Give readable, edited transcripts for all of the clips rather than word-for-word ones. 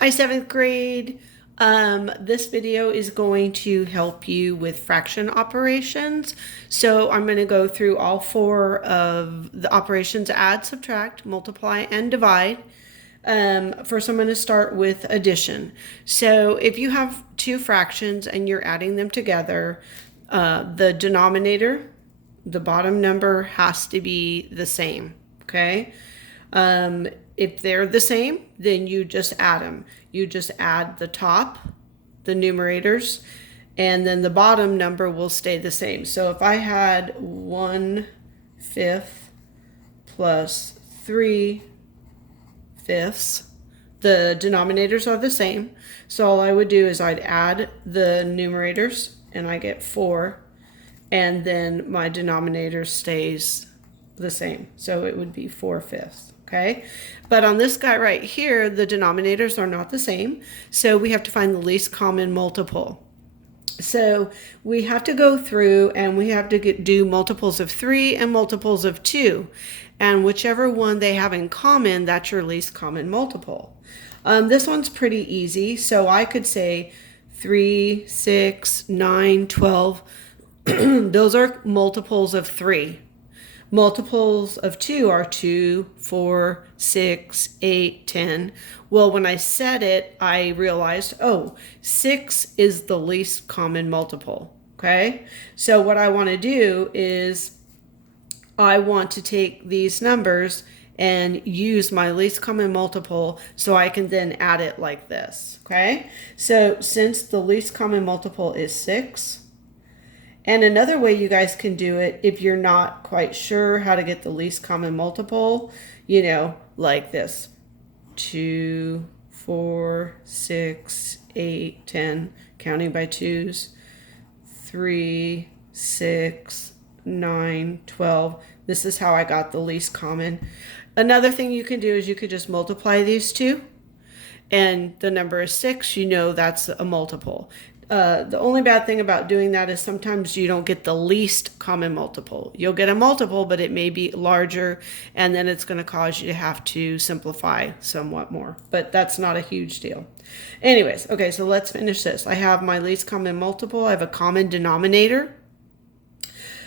Hi, seventh grade. This video is going to help you with fraction operations. So I'm going to go through all four of the operations: add, subtract, multiply, and divide. First, I'm going to start with addition. So if you have two fractions and you're adding them together, the denominator, the bottom number, has to be the same. Okay. If they're the same, then you just add them. You just add the top, the numerators, and then the bottom number will stay the same. So if I had 1/5 plus 3/5, the denominators are the same. So all I would do is I'd add the numerators and I get 4, and then my denominator stays the same. So it would be 4/5. Okay, but on this guy right here, the denominators are not the same. So we have to find the least common multiple. So we have to go through and we have to do multiples of 3 and multiples of 2. And whichever one they have in common, that's your least common multiple. This one's pretty easy. So I could say 3, 6, 9, 12. Those are multiples of 3. Multiples of 2 are 2, 4, 6, 8, 10. Well, when I said it, I realized, oh, 6 is the least common multiple. Okay, so what I want to do is I want to take these numbers and use my least common multiple so I can then add it like this. Okay, so since the least common multiple is 6, and another way you guys can do it, if you're not quite sure how to get the least common multiple, like this: 2, 4, 6, 8, 10, counting by twos, 3, 6, 9, 12. This is how I got the least common. Another thing you can do is you could just multiply these two, and the number is 6, that's a multiple. The only bad thing about doing that is sometimes you don't get the least common multiple. You'll get a multiple, but it may be larger, and then it's going to cause you to have to simplify somewhat more. But that's not a huge deal. Anyways, okay, so let's finish this. I have my least common multiple. I have a common denominator.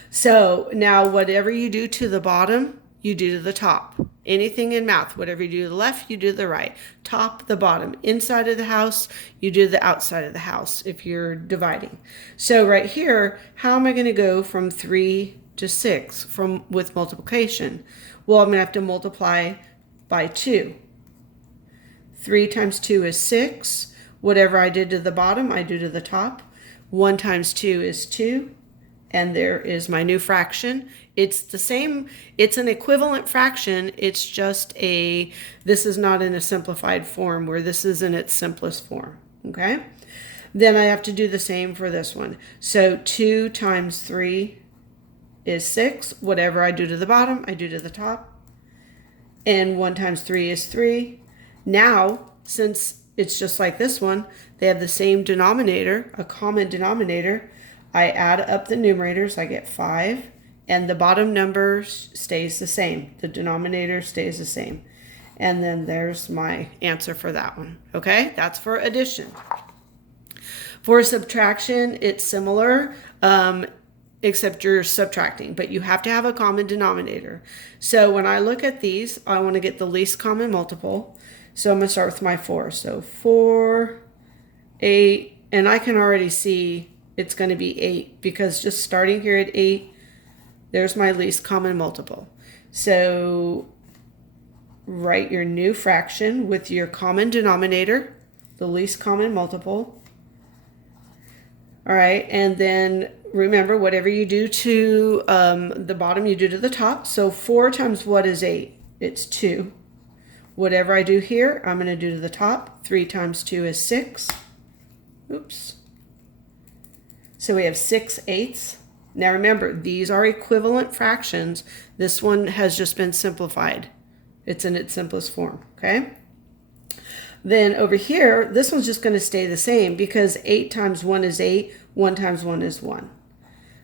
So now whatever you do to the bottom, you do to the top. Anything in math, whatever you do to the left, you do to the right. Top, the bottom. Inside of the house, you do the outside of the house if you're dividing. So right here, how am I going to go from 3 to 6 with multiplication? Well, I'm going to have to multiply by 2. 3 times 2 is 6. Whatever I did to the bottom, I do to the top. 1 times 2 is 2. And there is my new fraction. It's the same, it's an equivalent fraction. It's just this is not in a simplified form, where this is in its simplest form, okay? Then I have to do the same for this one. So 2 times 3 is 6. Whatever I do to the bottom, I do to the top. And 1 times 3 is 3. Now, since it's just like this one, they have the same denominator, a common denominator. I add up the numerators, I get 5, and the bottom number stays the same. The denominator stays the same. And then there's my answer for that one. Okay, that's for addition. For subtraction, it's similar, except you're subtracting, but you have to have a common denominator. So when I look at these, I want to get the least common multiple. So I'm going to start with my 4. So 4, 8, and I can already see it's going to be 8, because just starting here at 8, there's my least common multiple. So write your new fraction with your common denominator, the least common multiple. All right, and then remember, whatever you do to the bottom, you do to the top. So 4 times what is 8? It's 2. Whatever I do here, I'm going to do to the top. 3 times 2 is 6. Oops. So we have 6/8. Now remember, these are equivalent fractions. This one has just been simplified. It's in its simplest form, okay? Then over here, this one's just going to stay the same, because 8 times 1 is 8. 1 times 1 is 1.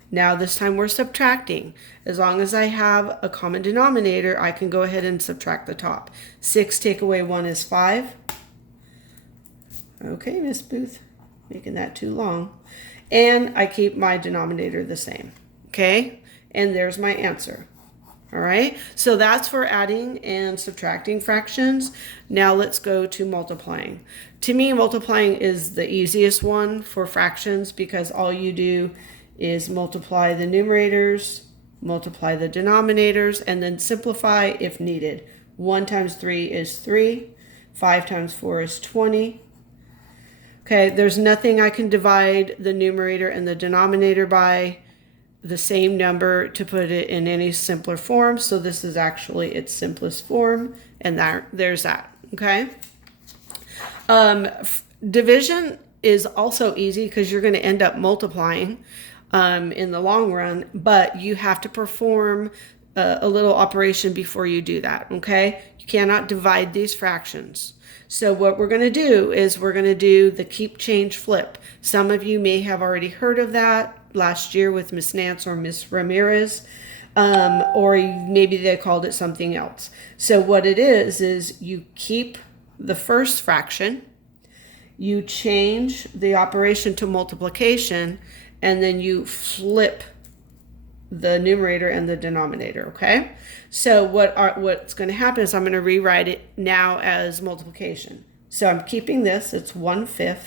Now this time we're subtracting. As long as I have a common denominator, I can go ahead and subtract the top. 6 take away 1 is 5. Okay, Miss Booth, making that too long. And I keep my denominator the same. Okay, and there's my answer. All right, so that's for adding and subtracting fractions. Now let's go to multiplying. To me, multiplying is the easiest one for fractions because all you do is multiply the numerators, multiply the denominators, and then simplify if needed. 1 times 3 is 3. 5 times 4 is 20. Okay, there's nothing I can divide the numerator and the denominator by the same number to put it in any simpler form. So this is actually its simplest form, and there's that. Okay. Division is also easy because you're going to end up multiplying in the long run, but you have to perform a little operation before you do that. Okay, you cannot divide these fractions. So what we're going to do is we're going to do the keep, change, flip. Some of you may have already heard of that last year with Miss Nance or Miss Ramirez, or maybe they called it something else. So what it is you keep the first fraction, you change the operation to multiplication, and then you flip the numerator and the denominator. Okay, so what's going to happen is I'm going to rewrite it now as multiplication. So I'm keeping this, it's 1/5.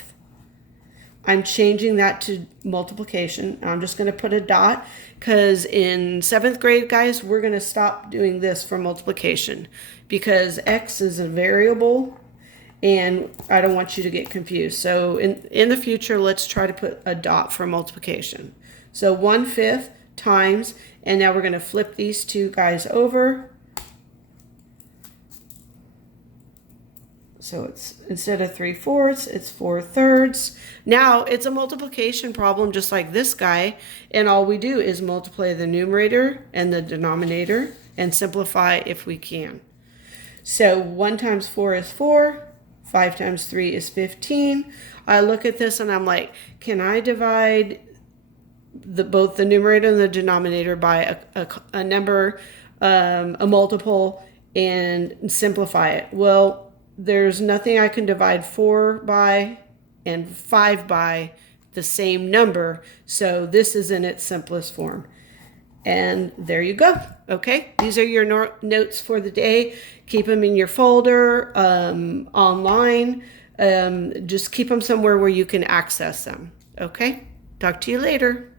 I'm changing that to multiplication. I'm just going to put a dot because in 7th grade, guys, we're going to stop doing this for multiplication because x is a variable and I don't want you to get confused. So in the future, let's try to put a dot for multiplication. So 1/5 times, and now we're going to flip these two guys over. So it's, instead of 3/4, it's 4/3. Now it's a multiplication problem just like this guy, and all we do is multiply the numerator and the denominator and simplify if we can. So 1 times 4 is 4, 5 times 3 is 15. I look at this and I'm like, can I divide both the numerator and the denominator by a number, a multiple, and simplify it? Well, there's nothing I can divide 4 by and 5 by the same number, so this is in its simplest form. And there you go. Okay, these are your notes for the day. Keep them in your folder, online. Just keep them somewhere where you can access them. Okay, talk to you later.